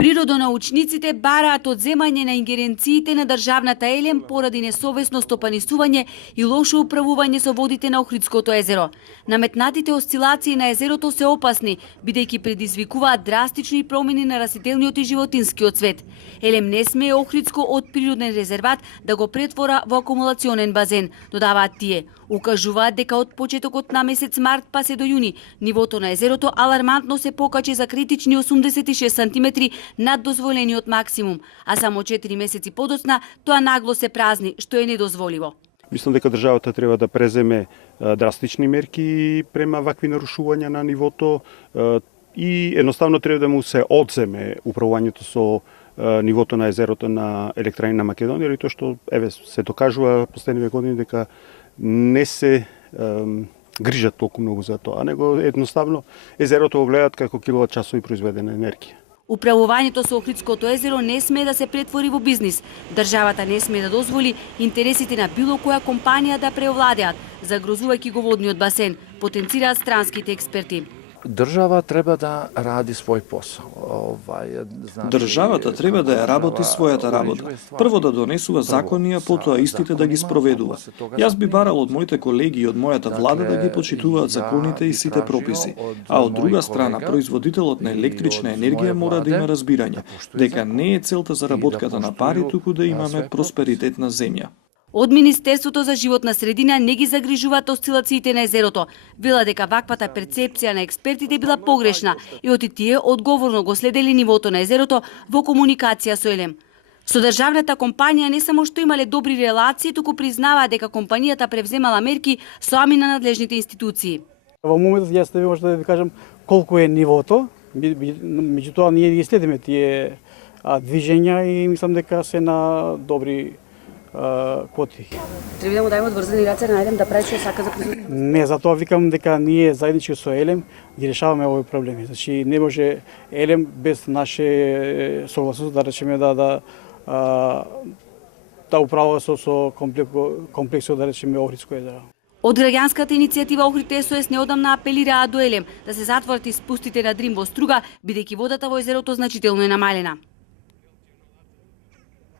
Природонаучниците бараат одземање на ингеренциите на државната Елем поради несовесно стопанисување и лошо управување со водите на Охридското езеро. Наметнатите осцилации на езерото се опасни, бидејќи предизвикуваат драстични промени на растителниот и животинскиот свет. Елем не смее Охридско од природен резерват да го претвора во акумулационен базен, додаваат тие. Укажуваат дека од почетокот на месец март па се до јуни, нивото на езерото алармантно се покачи за критични 86 сантиметри над дозволениот максимум, а само 4 месеци подоцна тоа нагло се празни, што е недозволиво. Мислам дека државата треба да преземе драстични мерки према вакви нарушувања на нивото и едноставно треба да му се одземе управувањето со нивото на езерото на Електрани на Македонија, и тоа што се докажува последниве години дека не се грижат толку многу за тоа, него едноставно езерото го гледаат како киловат часови произведена енергија. Управувањето со Охридското езеро не смее да се претвори во бизнис. Државата не смее да дозволи интересите на било која компанија да преовладеат, загрозувајќи го водниот басен, потенцираат странските експерти. Држава треба да ради свој посал. Државата треба да ја работи својата работа. Прво да донесува закони, а потоа истите да ги спроведува. Јас би барал од моите колеги и од мојата влада да ги почитуваат законите и сите прописи. А од друга страна, производителот на електрична енергија мора да има разбирање дека не е целта заработката на пари, туку да имаме просперитет на земја. Од Министерството за животна средина не ги загрижуваат осцилациите на езерото. Вела дека ваквата перцепција на експертите била погрешна и оти тие одговорно го следели нивото на езерото во комуникација со Елем. Со државната компанија не само што имале добри релации, туку признаваа дека компанијата превземала мерки сами на надлежните институции. Во моментот јас не можам да ви кажам колку е нивото, меѓутоа ние ги следиме тие движења и мислам дека се на добри коти. Треба да му дајме одврзани раце на Елем да прави што сака за производство. Не, затоа викам дека ние заеднички со Елем ги решаваме овој проблеми. Значи не може Елем без наше согласност да речеме да управува со комплексот да речеме Охридско езеро. Од граѓанската иницијатива Охрид СОС неодамна апелираа до Елем да се затворат испустите на Дрим во струга, бидејќи водата во езерото значително е намалена.